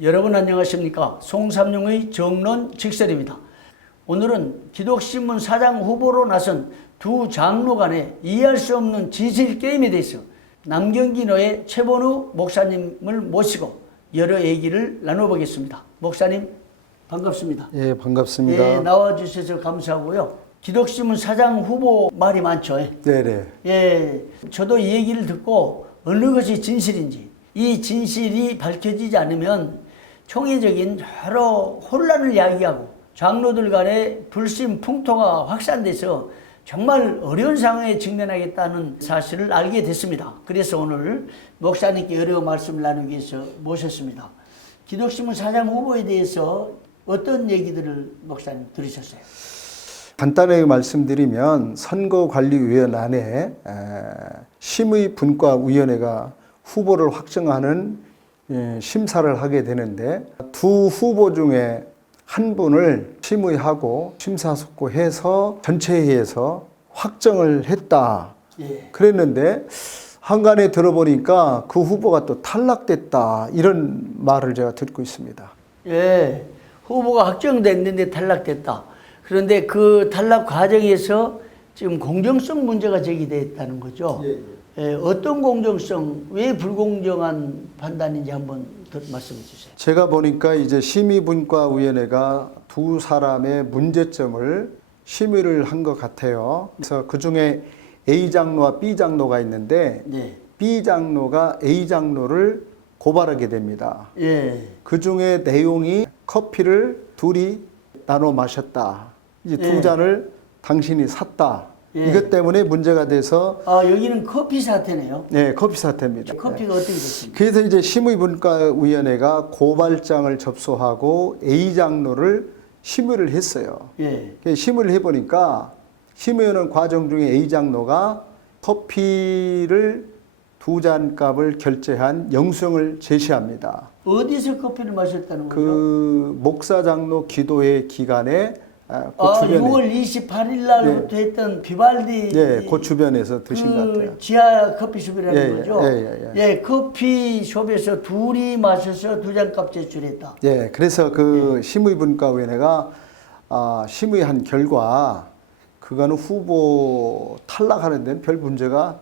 여러분 안녕하십니까? 송삼룡의 정론 직설입니다. 오늘은 기독신문 사장 후보로 나선 두 장로 간의 이해할 수 없는 진실 게임에 대해서 남경기노의 최본우 목사님을 모시고 여러 얘기를 나눠보겠습니다. 목사님 반갑습니다. 예, 반갑습니다. 예, 나와주셔서 감사하고요. 기독신문 사장 후보 말이 많죠. 네네. 예, 저도 이 얘기를 듣고 어느 것이 진실인지, 이 진실이 밝혀지지 않으면 총회적인 여러 혼란을 야기하고 장로들 간의 불신 풍토가 확산돼서 정말 어려운 상황에 직면하겠다는 사실을 알게 됐습니다. 그래서 오늘 목사님께 여러 말씀을 나누기 위해서 모셨습니다. 기독신문 사장 후보에 대해서 어떤 얘기들을 목사님 들으셨어요? 간단하게 말씀드리면 선거관리위원 안에 심의분과위원회가 후보를 확정하는 심사를 하게 되는데 두 후보 중에 한 분을 심의하고 심사숙고해서 전체회의에서 확정을 했다. 예. 그랬는데 한간에 들어보니까 그 후보가 또 탈락됐다. 이런 말을 제가 듣고 있습니다. 예, 후보가 확정됐는데 탈락됐다. 그런데 그 탈락 과정에서 지금 공정성 문제가 제기됐다는 거죠. 예, 어떤 공정성, 왜 불공정한 판단인지 한번 더 말씀해 주세요. 제가 보니까 이제 심의분과위원회가 두 사람의 문제점을 심의를 한 것 같아요. 그래서 그 중에 A 장로와 B 장로가 있는데 네. B 장로가 A 장로를 고발하게 됩니다. 예. 그 중에 내용이 커피를 둘이 나눠 마셨다. 이제 예. 두 잔을 당신이 샀다. 예. 이것 때문에 문제가 돼서 아, 여기는 커피 사태네요. 네, 커피 사태입니다. 커피가 어떻게 됐습니까? 그래서 이제 심의분과위원회가 고발장을 접수하고 A 장로를 심의를 했어요. 예. 심의를 해보니까 심의하는 과정 중에 A 장로가 커피를 두 잔 값을 결제한 영수증을 제시합니다. 어디서 커피를 마셨다는 거죠? 그 목사 장로 기도회 기간에 그 아, 주변에 6월 28일 날부터 했던 비발디 네, 그 주변에서 드신 것 같아요. 지하 커피숍이라는 예, 거죠. 예. 커피숍에서 둘이 마셔서 두 잔 값 제출했다. 네, 그래서 그 심의분과위원회가 심의한 결과 그거는 후보 탈락하는 데는 별 문제가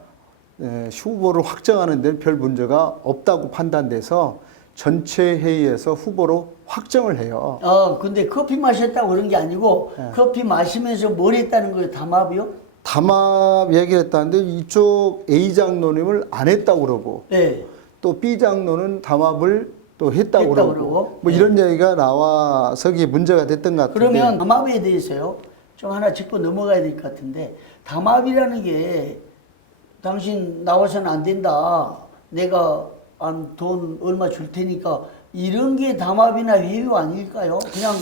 후보를 확정하는 데는 별 문제가 없다고 판단돼서 전체 회의에서 후보로 확정을 해요. 근데 커피 마셨다고 그런 게 아니고 커피 마시면서 뭘 했다는 거예요? 담합이요? 담합 얘기를 했다는데 이쪽 A 장로님을 안 했다고 그러고 네. 또 B 장로는 담합을 또 했다고 했다고 그러고 그러고. 뭐 이런 얘기가 나와서 이게 문제가 됐던 것 같은데 그러면 담합에 대해서요, 좀 하나 짚고 넘어가야 될 것 같은데, 담합이라는 게 당신 나와서는 안 된다, 내가 돈 얼마 줄 테니까, 이런 게 담합이나 회유 아닐까요? 그냥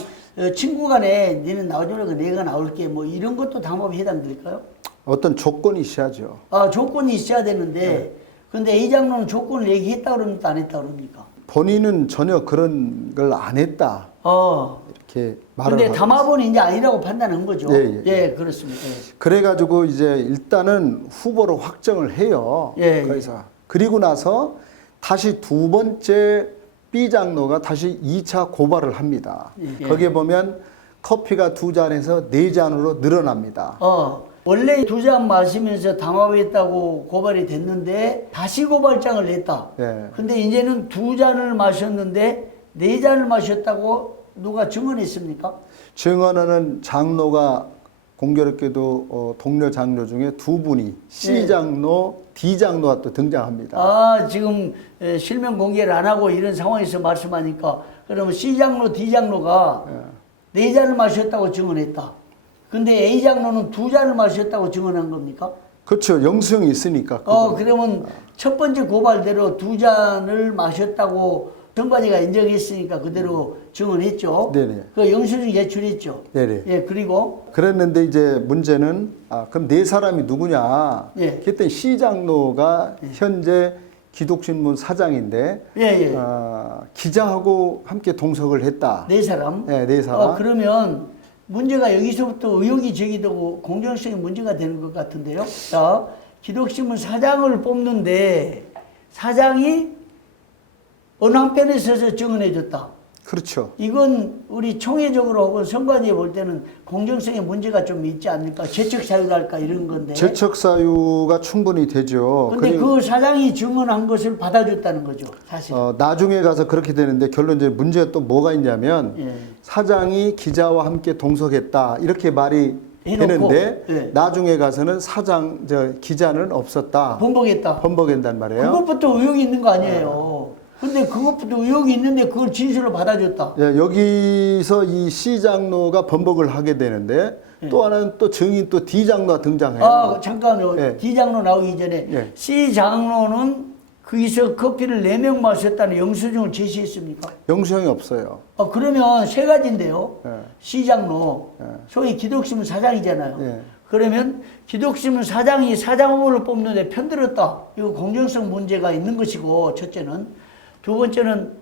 친구 간에 너는 나와주라고 내가 나올게, 뭐 이런 것도 담합에 해당될까요? 어떤 조건이 있어야죠. 조건이 있어야 되는데, 근데 A 장로는 조건을 얘기했다 그럽니까? 안 했다 그럽니까? 본인은 전혀 그런 걸 안 했다. 이렇게 말을 근데 하고 담합은 이제 아니라고 판단한 거죠. 예. 그렇습니다. 예. 그래가지고 이제 일단은 후보로 확정을 해요. 예. 거기서 그리고 나서 다시 두 번째 B 장로가 다시 2차 고발을 합니다. 예. 거기에 보면 커피가 두 잔에서 네 잔으로 늘어납니다. 원래 두 잔 마시면서 담합했다고 고발이 됐는데 다시 고발장을 냈다. 예. 근데 이제는 두 잔을 마셨는데 네 잔을 마셨다고 누가 증언했습니까? 증언하는 장로가 공교롭게도 동료 장로 중에 두 분이 C 장로, D 장로가 또 등장합니다. 지금 실명 공개를 안 하고 이런 상황에서 말씀하니까 그러면 C 장로, D 장로가 네 잔을 마셨다고 증언했다. 근데 A 장로는 두 잔을 마셨다고 증언한 겁니까? 그렇죠. 영수증이 있으니까. 그러면 첫 번째 고발대로 두 잔을 마셨다고 정관이가 인정했으니까 그대로 증언했죠. 네네. 그 영수증 제출했죠. 네네. 예, 그리고 그랬는데 이제 문제는 그럼 네 사람이 누구냐? 예. 그때 C 장로가 현재 기독신문 사장인데 기자하고 함께 동석을 했다. 네 사람. 네, 네 사람. 그러면 문제가 여기서부터 의혹이 제기되고 공정성이 문제가 되는 것 같은데요. 자, 기독신문 사장을 뽑는데 사장이 어느 한편에 서서 증언해 줬다. 그렇죠. 이건 우리 총회적으로 혹은 선관위에 볼 때는 공정성에 문제가 좀 있지 않을까? 재척 사유랄까 이런 건데. 재척 사유가 충분히 되죠. 근데 그리고 그 사장이 증언한 것을 받아줬다는 거죠, 사실. 나중에 가서 그렇게 되는데 결론 이제 문제가 또 뭐가 있냐면 예. 사장이 기자와 함께 동석했다 이렇게 말이 해놓고, 되는데 예. 나중에 가서는 기자는 없었다. 번복했다. 번복한단 말이에요. 그것부터 의혹이 있는 거 아니에요. 근데 그것부터 의혹이 있는데 그걸 진술로 받아줬다. 예, 여기서 이 C 장로가 번복을 하게 되는데 또 하나는 또 증인 또 D 장로가 등장해요. 아, 잠깐요. 예. D 장로 나오기 전에 예. C 장로는 거기서 커피를 4명 마셨다는 영수증을 제시했습니까? 영수증이 없어요. 그러면 세 가지인데요. 예. C 장로, 예. 소위 기독신문 사장이잖아요. 예. 그러면 기독신문 사장이 사장 후보를 뽑는데 편들었다. 이거 공정성 문제가 있는 것이고, 첫째는. 두 번째는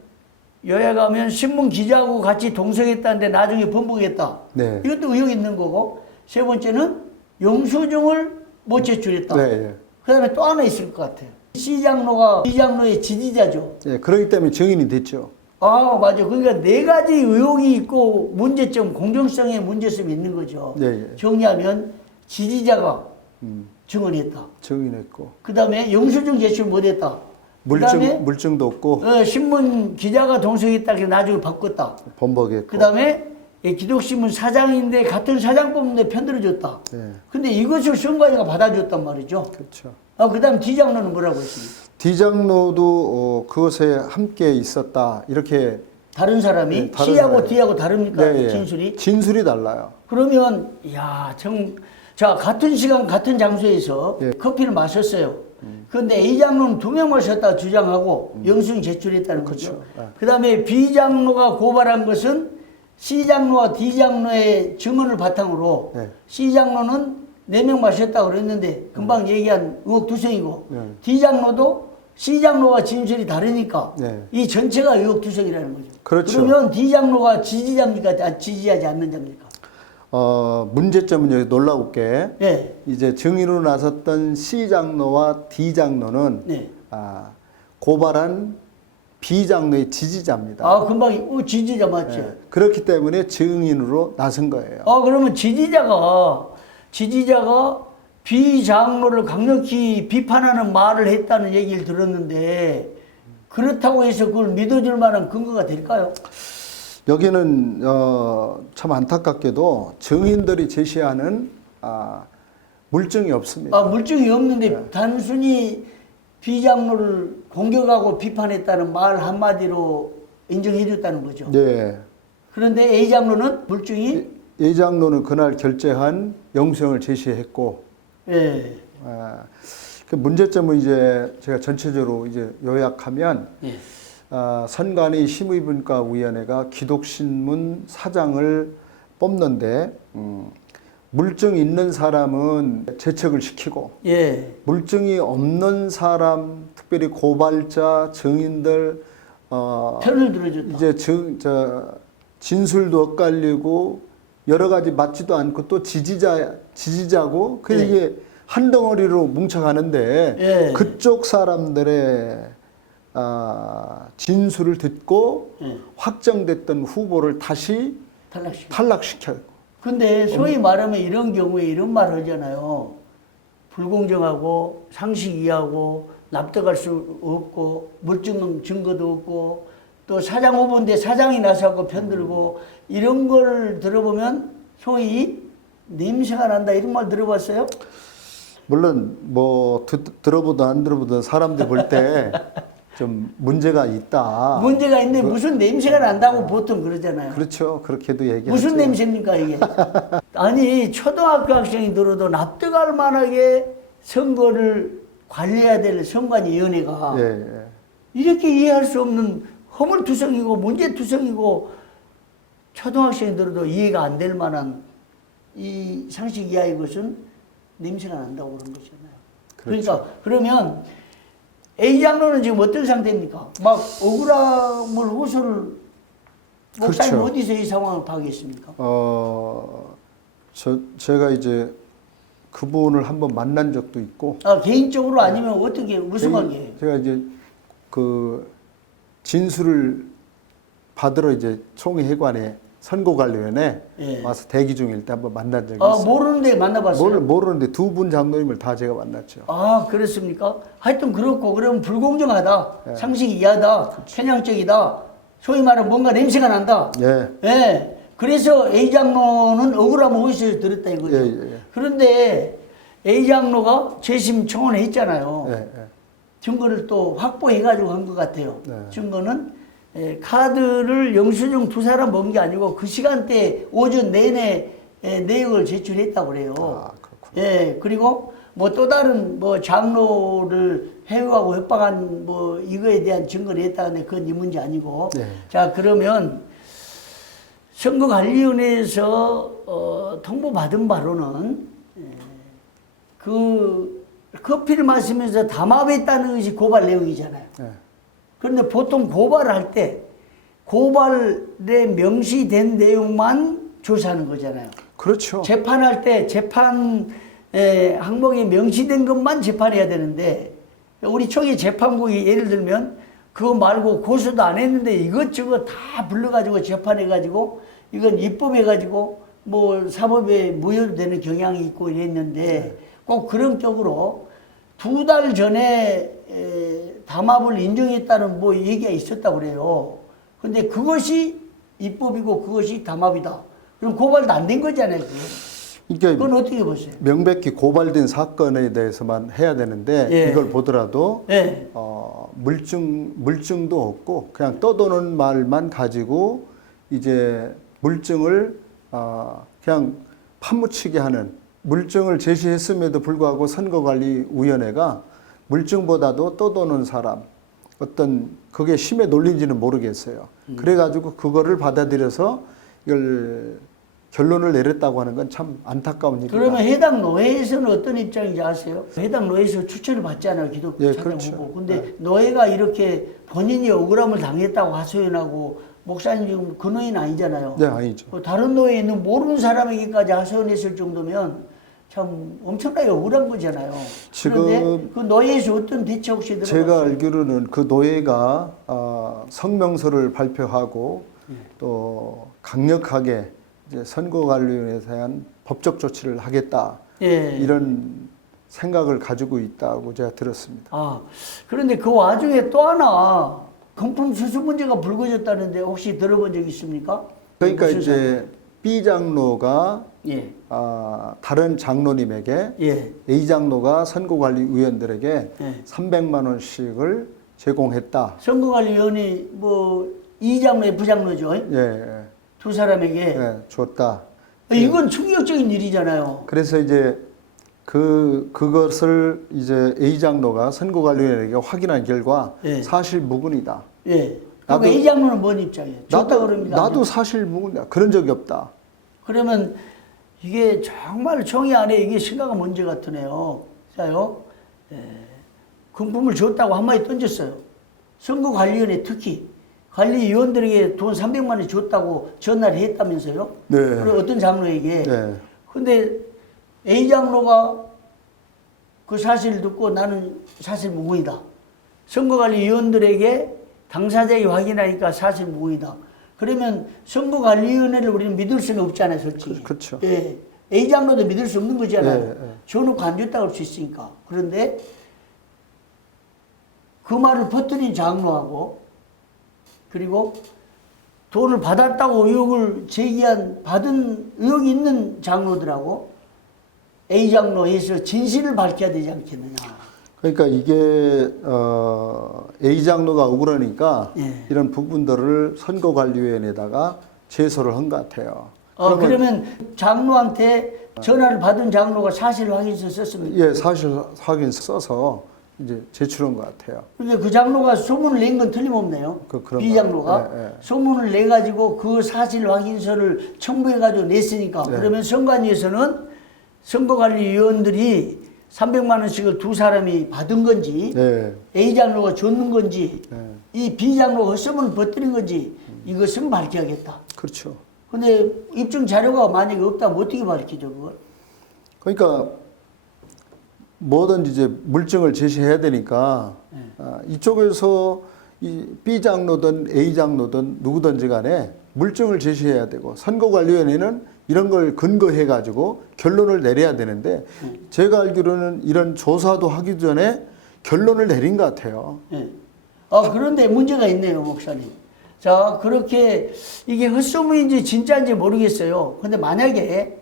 요약하면 신문 기자하고 같이 동석했다는데 나중에 번복했다. 네. 이것도 의혹이 있는 거고, 세 번째는 영수증을 못 제출했다. 네, 예. 그 다음에 또 하나 있을 것 같아요. C 장로가 D 장로의 지지자죠. 예, 그렇기 때문에 증인이 됐죠. 아, 맞아. 그러니까 네 가지 의혹이 있고 문제점, 공정성의 문제점이 있는 거죠. 예, 예. 정리하면 지지자가 증언했다. 증인했고 그 다음에 영수증 제출 못했다. 그 다음에 물증도 없고 신문 기자가 동석했다. 그래서 나중에 바꿨다. 번복했고 그 다음에 기독신문 사장인데 같은 사장 뽑는데 편들어줬다. 예. 근데 이것을 선관위가 받아줬단 말이죠. 그렇죠. 그 다음 D 장로는 뭐라고 했습니까? D 장로도 그것에 함께 있었다 이렇게 다른 사람이 네, 다른 C하고 사람이. D하고 다릅니까? 네, 예. 진술이? 진술이 달라요. 그러면 자 같은 시간 같은 장소에서 예. 커피를 마셨어요. 그런데 A 장로는 2명 마셨다 주장하고 영수증 제출했다는 거죠. 그렇죠. 예. 그다음에 B 장로가 고발한 것은 C 장로와 D 장로의 증언을 바탕으로 예. C 장로는 4명 마셨다고 그랬는데 금방 얘기한 의혹 투성이고 예. D 장로도 C 장로와 진술이 다르니까 예. 이 전체가 의혹 투성이라는 거죠. 그렇죠. 그러면 D 장로가 지지자입니까? 지지하지 않는 자입니까? 문제점은 여기 놀라울 게 네. 이제 증인으로 나섰던 C 장로와 D 장로는 네. 고발한 B 장로의 지지자입니다. 금방 지지자 맞죠? 예. 그렇기 때문에 증인으로 나선 거예요. 그러면 지지자가 B 장로를 강력히 비판하는 말을 했다는 얘기를 들었는데 그렇다고 해서 그걸 믿어줄 만한 근거가 될까요? 여기는 참 안타깝게도 증인들이 제시하는 물증이 없습니다. 물증이 없는데 단순히 B 장로를 공격하고 비판했다는 말 한마디로 인정해줬다는 거죠. 네. 그런데 A 장로는 물증이 A 장로는 그날 결재한 영수증을 제시했고, 예. 그 문제점은 이제 제가 전체적으로 이제 요약하면 예. 선관위 심의분과위원회가 기독신문 사장을 뽑는데 물증 있는 사람은 제척을 시키고 예. 물증이 없는 사람, 특별히 고발자, 증인들 편을 들어줬다. 이제 진술도 엇갈리고 여러 가지 맞지도 않고 또 지지자고 그 예. 이게 한 덩어리로 뭉쳐가는데 예. 그쪽 사람들의 진술을 듣고 예. 확정됐던 후보를 다시 탈락시켰고. 근데 소위 말하면 이런 경우에 이런 말 하잖아요. 불공정하고 상식 이하고 납득할 수 없고 물증 증거도 없고 또 사장 후보인데 사장이 나서고 편들고 이런 걸 들어보면 소위 냄새가 난다 이런 말 들어봤어요? 물론 뭐 들어보든 안 들어보든 사람들 볼 때 좀 문제가 있다. 문제가 있는데 무슨 냄새가 난다고 보통 그러잖아요. 그렇죠. 그렇게도 얘기하죠. 무슨 냄새입니까 이게? 아니 초등학교 학생이 들어도 납득할 만하게 선거를 관리해야 될 선관위원회가 예, 예. 이렇게 이해할 수 없는 허물투성이고 문제투성이고 초등학생이 들어도 이해가 안 될 만한 이 상식 이하의 것은 냄새가 난다고 그런 거잖아요. 그렇죠. 그러니까 그러면 A 장로는 지금 어떤 상태입니까? 막 억울함을 호소를 목사님 그렇죠. 어디서 이 상황을 파악했습니까? 제가 이제 그분을 한번 만난 적도 있고. 개인적으로 아니면 어떻게 무슨 관계예요? 제가 이제 그 진술을 받으러 이제 총회관에 선거관리위원회 예. 와서 대기 중일 때 한번 만난 적이 아, 있어요. 모르는데 만나봤어요? 모르는데 두 분 장로님을 다 제가 만났죠. 아, 그렇습니까? 하여튼 그렇고, 그러면 불공정하다, 예. 상식이 이하다, 편향적이다, 소위 말하면 뭔가 냄새가 난다. 예. 예. 그래서 A 장로는 억울함을 어디서 들었다 이거죠. 예, 예. 그런데 A 장로가 재심 청원을 했잖아요. 예, 예. 증거를 또 확보해가지고 한 것 같아요. 네. 증거는 카드를 영수증 두 사람 먹은 게 아니고 그 시간대에 오전 내내 내역을 제출했다고 그래요. 아, 그렇구나. 예, 그리고 뭐 또 다른 뭐 장로를 해고하고 협박한 뭐 이거에 대한 증거를 했다는데 그건 이 문제 아니고. 네. 자, 그러면 선거관리위원회에서 통보받은 바로는 그 커피를 마시면서 담합했다는 것이 고발 내용이잖아요. 예. 그런데 보통 고발을 할 때 고발에 명시된 내용만 조사하는 거잖아요. 그렇죠. 재판할 때 재판 항목에 명시된 것만 재판해야 되는데 우리 총회 재판국이 예를 들면 그거 말고 고소도 안 했는데 이것저것 다 불러가지고 재판해가지고 이건 입법해가지고 뭐 사법에 무효되는 경향이 있고 이랬는데 꼭 그런 쪽으로 2달 전에 담합을 인정했다는 뭐 얘기가 있었다고 그래요. 근데 그것이 입법이고 그것이 담합이다. 그럼 고발도 안 된 거잖아요. 그러니까 그건 어떻게 보세요? 명백히 고발된 사건에 대해서만 해야 되는데 예. 이걸 보더라도 예. 물증도 없고 그냥 떠도는 말만 가지고 이제 물증을 그냥 판묻히게 하는 물증을 제시했음에도 불구하고 선거관리위원회가 물증보다도 떠도는 사람 어떤 그게 심의 논리인지는 모르겠어요. 그래가지고 그거를 받아들여서 이걸 결론을 내렸다고 하는 건 참 안타까운 일이다. 그러면 해당 노회에서는 어떤 입장인지 아세요? 해당 노회에서 추천을 받잖아요. 기독교 예, 찬양 그렇죠. 후보. 근데 노회가 이렇게 본인이 억울함을 당했다고 하소연하고 목사님 지금 그 노예는 아니잖아요. 네, 아니죠. 다른 노예에 있는 모르는 사람에게까지 하소연했을 정도면 참 엄청나게 억울한 거잖아요. 그런데 지금 그 노예에서 어떤 대처 혹시 들어봤어요? 제가 알기로는 그 노예가 성명서를 발표하고 또 강력하게 이제 선거관리위원회에 대한 법적 조치를 하겠다 예. 이런 생각을 가지고 있다고 제가 들었습니다. 아, 그런데 그 와중에 또 하나 금품 수수 문제가 불거졌다는데 혹시 들어본 적 있습니까? 그러니까 무슨 이제 B 장로가 예. 다른 장로님에게 예. A 장로가 선거관리위원들에게 예. 300만 원씩을 제공했다. 선거관리위원회 뭐 이장로, 부장로죠. 예, 예, 두 사람에게 예, 줬다. 이건 충격적인 일이잖아요. 그래서 이제 그것을 이제 A 장로가 선거관리위원에게 확인한 결과 예. 사실 무근이다. 예. 그럼 나도- A장로는 뭔 입장이에요? 줬다 그럽니까? 나도 사실 무근이다. 그런 적이 없다. 그러면 이게 정말 총회 안에 이게 심각한 문제 같으네요. 자요, 금품을 줬다고 한마디 던졌어요. 선거관리위원회 특히 관리위원들에게 돈 300만 원 줬다고 전화를 했다면서요? 네. 그리고 어떤 장로에게. 네. 근데 A 장로가 그 사실을 듣고 나는 사실 무근이다. 선거관리위원들에게 당사자에게 확인하니까 사실 무근이다. 그러면 선거관리위원회를 우리는 믿을 수는 없잖아요, 솔직히. 그렇죠. 예. A 장로도 믿을 수 없는 거잖아요. 예, 예. 저는 안 줬다고 할 수 있으니까. 그런데 그 말을 퍼뜨린 장로하고 그리고 돈을 받았다고 의혹을 제기한 받은 의혹이 있는 장로들하고 A 장로에서 진실을 밝혀야 되지 않겠느냐. 그러니까 이게 A 장로가 억울하니까 예. 이런 부분들을 선거관리위원회에다가 제소를 한 것 같아요. 그러면 장로한테 전화를 받은 장로가 사실 확인서 썼습니다. 예, 사실 확인 써서 이제 제출한 것 같아요. 근데 그 장로가 소문을 낸 건 틀림없네요. 그런 B 장로가 예, 예. 소문을 내 가지고 그 사실 확인서를 첨부해 가지고 냈으니까 네. 그러면 선관위에서는 선거관리위원들이 300만 원씩을 두 사람이 받은 건지 네. A 장로가 줬는 건지 네. 이 B 장로가 헛소문을 퍼뜨린 건지 이것은 밝혀야겠다. 그렇죠. 근데 입증 자료가 만약에 없다면 어떻게 밝히죠 그걸? 그러니까 뭐든지 이제 물증을 제시해야 되니까 이쪽에서 이 B 장로든 A 장로든 누구든지 간에 물증을 제시해야 되고 선거관리위원회는 이런 걸 근거해 가지고 결론을 내려야 되는데 제가 알기로는 이런 조사도 하기 전에 결론을 내린 것 같아요. 예. 그런데 문제가 있네요, 목사님. 자, 그렇게 이게 헛소문인지 진짜인지 모르겠어요. 근데 만약에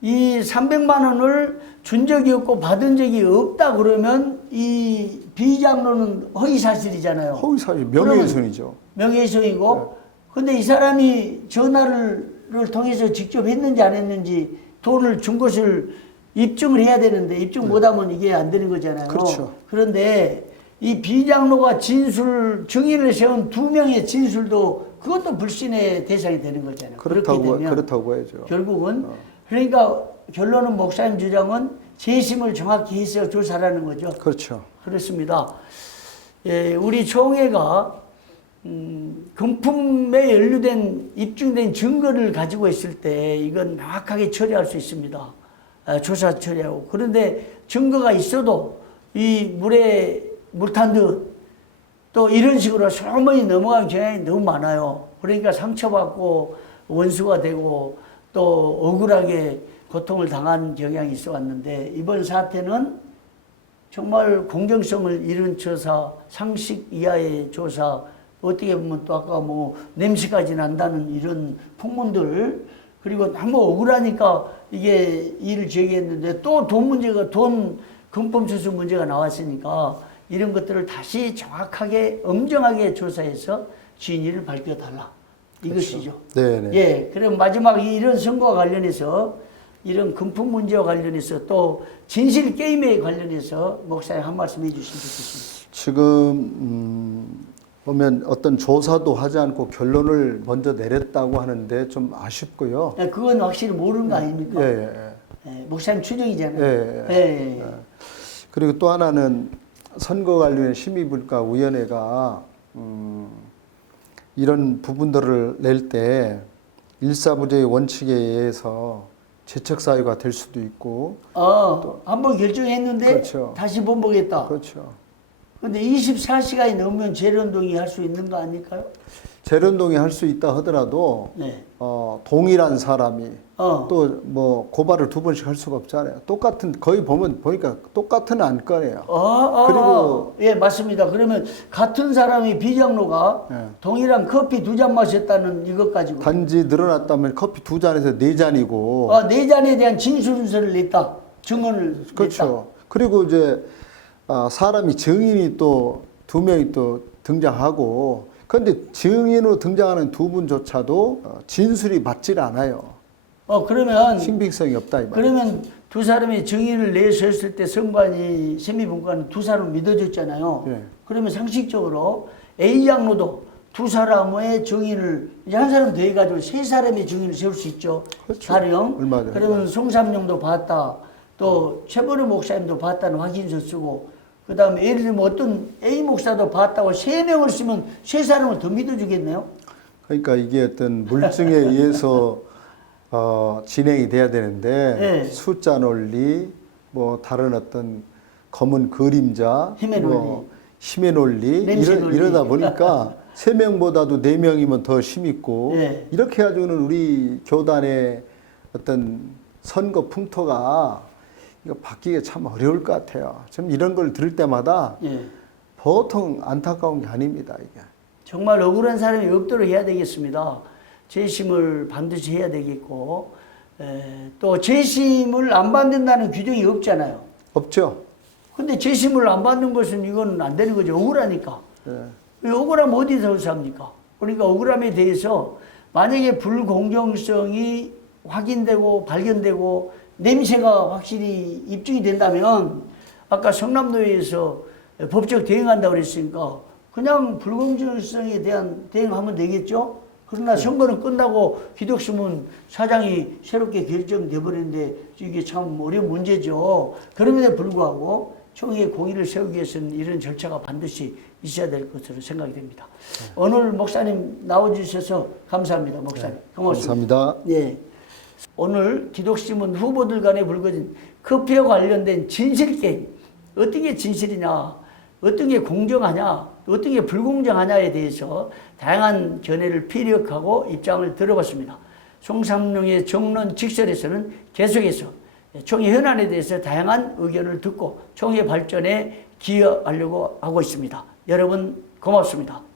이 300만 원을 준 적이 없고 받은 적이 없다 그러면 이 비장로는 허위사실이잖아요. 허위사실, 명예훼손이죠. 명예훼손이고, 근데 이 사람이 전화를 통해서 직접 했는지 안 했는지 돈을 준 것을 입증을 해야 되는데 입증 못하면 이게 안 되는 거잖아요. 그렇죠. 그런데 이 비장로가 증인을 세운 2명의 진술도 그것도 불신의 대상이 되는 거잖아요. 그렇다고 해야죠. 결국은 그러니까 결론은 목사님 주장은 재심을 정확히 해서 조사라는 거죠. 그렇죠. 그렇습니다. 예, 우리 총회가 금품에 연루된 입증된 증거를 가지고 있을 때 이건 명확하게 처리할 수 있습니다. 조사 처리하고. 그런데 증거가 있어도 이 물에 물 탄 듯 또 이런 식으로 소문이 넘어가는 경향이 너무 많아요. 그러니까 상처받고 원수가 되고 또 억울하게 고통을 당한 경향이 있어 왔는데 이번 사태는 정말 공정성을 잃은 조사, 상식 이하의 조사, 어떻게 보면 또 아까 뭐 냄새까지 난다는 이런 풍문들, 그리고 너무 억울하니까 이게 일을 제기했는데 또 돈 문제가, 돈 금품 수수 문제가 나왔으니까 이런 것들을 다시 정확하게 엄정하게 조사해서 진위를 밝혀달라. 이것이죠. 그렇죠. 네네. 예, 그럼 마지막 이런 선거와 관련해서 이런 금품 문제와 관련해서 또 진실 게임에 관련해서 목사님 한 말씀 해주시면 좋겠습니다. 지금 보면 어떤 조사도 하지 않고 결론을 먼저 내렸다고 하는데 좀 아쉽고요. 예, 그건 확실히 모르는 거 아닙니까? 예, 목사님 추정이잖아요. 예. 그리고 또 하나는 선거관리위원회 심의분과위원회가 이런 부분들을 낼 때 일사부재의 원칙에 의해서 재척사유가 될 수도 있고 한번 결정했는데 그렇죠. 다시 번복했다. 그렇죠. 근데 24시간이 넘으면 재련동의 할 수 있는 거 아닐까요? 재련동의 할 수 있다 하더라도 네. 동일한 사람이 또 뭐 고발을 2번씩 할 수가 없잖아요. 똑같은 거의 보니까 똑같은 안건이에요. 그리고 예, 맞습니다. 그러면 같은 사람이 비장로가 동일한 커피 2잔 마셨다는 이것 가지고 단지 늘어났다면 커피 2잔에서 4잔이고 4잔에 대한 진술 순서를 냈다. 증언을 그렇죠. 냈다. 그리고 이제 사람이 증인이 또 2명이 또 등장하고 그런데 증인으로 등장하는 2분조차도 진술이 맞질 않아요. 그러면 신빙성이 없다 이 말이에요. 그러면 두 사람이 증인을 내세웠을 때 선관위 심의분과는 두 사람 믿어줬잖아요. 예. 그러면 상식적으로 A 장로도 두 사람의 증인을 이제 한 사람 더 해가지고 3사람의 증인을 세울 수 있죠. 그렇죠. 가령 얼마든지. 그러면 송삼룡도 봤다. 또 최보르 목사님도 봤다는 확인서 쓰고 그 다음에 예를 들면 어떤 A 목사도 봤다고 3명을 쓰면 3사람을 더 믿어주겠네요. 그러니까 이게 어떤 물증에 의해서 진행이 돼야 되는데 숫자 논리, 뭐 다른 어떤 검은 그림자, 힘의 논리, 힘의 논리 이러다 보니까 3명보다도 4명이면 더 힘있고 이렇게 해가지고는 우리 교단의 어떤 선거 풍토가 이거 바뀌기가 참 어려울 것 같아요. 좀 이런 걸 들을 때마다 보통 안타까운 게 아닙니다. 이게 정말 억울한 사람이 없도록 해야 되겠습니다. 재심을 반드시 해야 되겠고 또 재심을 안 받는다는 규정이 없잖아요. 없죠. 근데 재심을 안 받는 것은 이건 안 되는 거죠. 억울하니까. 억울하면 어디서 삽니까? 그러니까 억울함에 대해서 만약에 불공정성이 확인되고 발견되고 냄새가 확실히 입증이 된다면 아까 성남노회에서 법적 대응한다고 그랬으니까 그냥 불공정성에 대한 대응하면 되겠죠? 그러나 선거는 끝나고 기독신문 사장이 새롭게 결정돼 버리는데 이게 참 어려운 문제죠. 그럼에도 불구하고 총회의 공의를 세우기 위해서는 이런 절차가 반드시 있어야 될 것으로 생각이 됩니다. 오늘 목사님 나와주셔서 감사합니다. 목사님. 고맙습니다. 감사합니다. 예. 오늘 기독신문 후보들 간에 불거진 커피와 관련된 진실게임. 어떻게 진실이냐. 어떤 게 공정하냐, 어떤 게 불공정하냐에 대해서 다양한 견해를 피력하고 입장을 들어봤습니다. 송삼룡의 정론 직설에서는 계속해서 총회 현안에 대해서 다양한 의견을 듣고 총회 발전에 기여하려고 하고 있습니다. 여러분 고맙습니다.